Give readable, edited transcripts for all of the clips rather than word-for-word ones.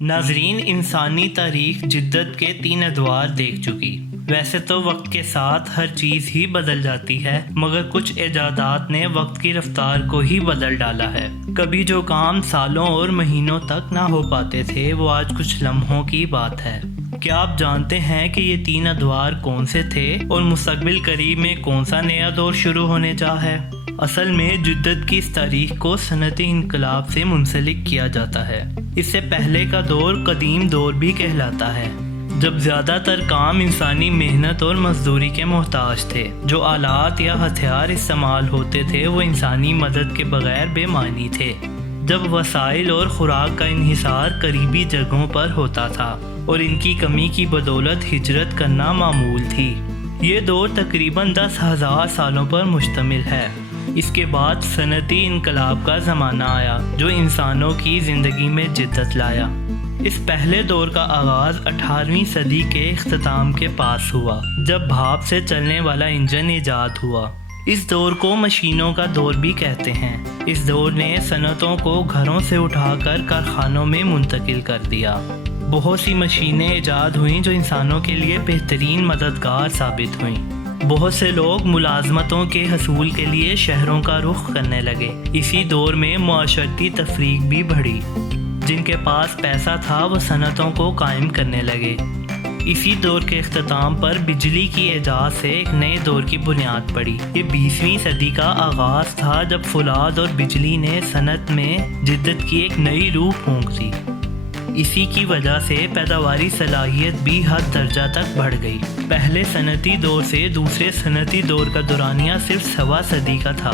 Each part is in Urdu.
ناظرین، انسانی تاریخ جدت کے 3 ادوار دیکھ چکی۔ ویسے تو وقت کے ساتھ ہر چیز ہی بدل جاتی ہے، مگر کچھ ایجادات نے وقت کی رفتار کو ہی بدل ڈالا ہے۔ کبھی جو کام سالوں اور مہینوں تک نہ ہو پاتے تھے، وہ آج کچھ لمحوں کی بات ہے۔ کیا آپ جانتے ہیں کہ یہ 3 ادوار کون سے تھے اور مستقبل قریب میں کون سا نیا دور شروع ہونے جا ہے؟ اصل میں جدت کی اس تاریخ کو صنعتی انقلاب سے منسلک کیا جاتا ہے۔ اس سے پہلے کا دور قدیم دور بھی کہلاتا ہے، جب زیادہ تر کام انسانی محنت اور مزدوری کے محتاج تھے۔ جو آلات یا ہتھیار استعمال ہوتے تھے وہ انسانی مدد کے بغیر بے معنی تھے۔ جب وسائل اور خوراک کا انحصار قریبی جگہوں پر ہوتا تھا اور ان کی کمی کی بدولت ہجرت کرنا معمول تھی۔ یہ دور تقریباً 10,000 سالوں پر مشتمل ہے۔ اس کے بعد صنعتی انقلاب کا زمانہ آیا جو انسانوں کی زندگی میں جدت لایا۔ اس پہلے دور کا آغاز 18ویں صدی کے اختتام کے پاس ہوا، جب بھاپ سے چلنے والا انجن ایجاد ہوا۔ اس دور کو مشینوں کا دور بھی کہتے ہیں۔ اس دور نے صنعتوں کو گھروں سے اٹھا کر کارخانوں میں منتقل کر دیا۔ بہت سی مشینیں ایجاد ہوئیں جو انسانوں کے لیے بہترین مددگار ثابت ہوئیں۔ بہت سے لوگ ملازمتوں کے حصول کے لیے شہروں کا رخ کرنے لگے۔ اسی دور میں معاشرتی تفریق بھی بڑھی۔ جن کے پاس پیسہ تھا وہ صنعتوں کو قائم کرنے لگے۔ اسی دور کے اختتام پر بجلی کی ایجاد سے ایک نئے دور کی بنیاد پڑی۔ یہ 20ویں صدی کا آغاز تھا جب فولاد اور بجلی نے صنعت میں جدت کی ایک نئی روح پھونک دی۔ اسی کی وجہ سے پیداواری صلاحیت بھی حد درجہ تک بڑھ گئی۔ پہلے صنعتی دور سے دوسرے صنعتی دور کا دورانیہ صرف 1.25 صدی کا تھا،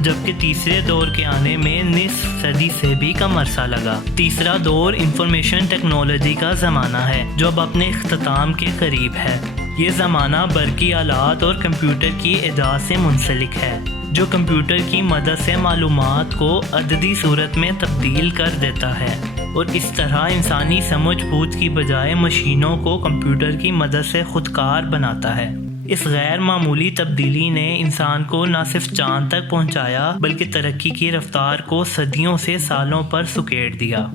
جبکہ تیسرے دور کے آنے میں نصف صدی سے بھی کم عرصہ لگا۔ تیسرا دور انفارمیشن ٹیکنالوجی کا زمانہ ہے، جو اب اپنے اختتام کے قریب ہے۔ یہ زمانہ برقی آلات اور کمپیوٹر کی ایجاد سے منسلک ہے، جو کمپیوٹر کی مدد سے معلومات کو عددی صورت میں تبدیل کر دیتا ہے اور اس طرح انسانی سمجھ بوجھ کی بجائے مشینوں کو کمپیوٹر کی مدد سے خودکار بناتا ہے۔ اس غیر معمولی تبدیلی نے انسان کو نہ صرف چاند تک پہنچایا بلکہ ترقی کی رفتار کو صدیوں سے سالوں پر سکیڑ دیا۔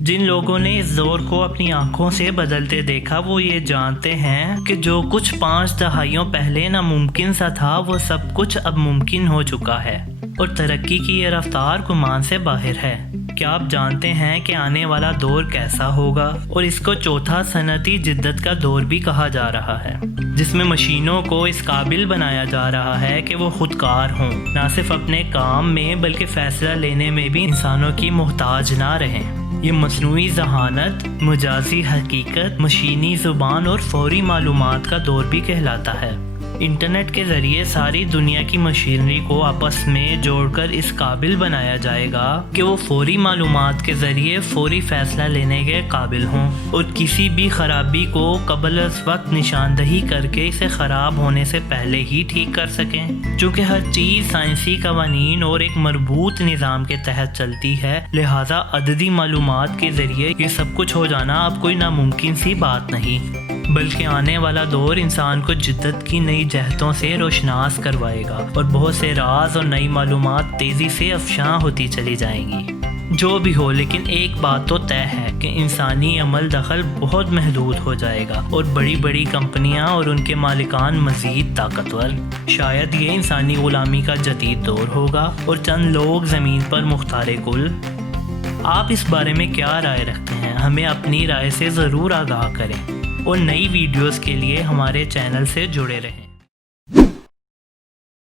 جن لوگوں نے اس دور کو اپنی آنکھوں سے بدلتے دیکھا وہ یہ جانتے ہیں کہ جو کچھ 5 دہائیوں پہلے ناممکن سا تھا وہ سب کچھ اب ممکن ہو چکا ہے، اور ترقی کی یہ رفتار گمان سے باہر ہے۔ کیا آپ جانتے ہیں کہ آنے والا دور کیسا ہوگا؟ اور اس کو چوتھا صنعتی جدت کا دور بھی کہا جا رہا ہے، جس میں مشینوں کو اس قابل بنایا جا رہا ہے کہ وہ خودکار ہوں، نہ صرف اپنے کام میں بلکہ فیصلہ لینے میں بھی انسانوں کی محتاج نہ رہیں۔ یہ مصنوعی ذہانت، مجازی حقیقت، مشینی زبان اور فوری معلومات کا دور بھی کہلاتا ہے۔ انٹرنیٹ کے ذریعے ساری دنیا کی مشینری کو آپس میں جوڑ کر اس قابل بنایا جائے گا کہ وہ فوری معلومات کے ذریعے فوری فیصلہ لینے کے قابل ہوں اور کسی بھی خرابی کو قبل از وقت نشاندہی کر کے اسے خراب ہونے سے پہلے ہی ٹھیک کر سکیں۔ چونکہ ہر چیز سائنسی قوانین اور ایک مربوط نظام کے تحت چلتی ہے، لہٰذا عددی معلومات کے ذریعے یہ سب کچھ ہو جانا اب کوئی ناممکن سی بات نہیں، بلکہ آنے والا دور انسان کو جدت کی نئی جہتوں سے روشناس کروائے گا اور بہت سے راز اور نئی معلومات تیزی سے افشاں ہوتی چلی جائیں گی۔ جو بھی ہو، لیکن ایک بات تو طے ہے کہ انسانی عمل دخل بہت محدود ہو جائے گا اور بڑی بڑی کمپنیاں اور ان کے مالکان مزید طاقتور۔ شاید یہ انسانی غلامی کا جدید دور ہوگا اور چند لوگ زمین پر مختار کل۔ آپ اس بارے میں کیا رائے رکھتے ہیں؟ ہمیں اپنی رائے سے ضرور آگاہ کریں اور نئی ویڈیوز کے لیے ہمارے چینل سے جڑے رہیں۔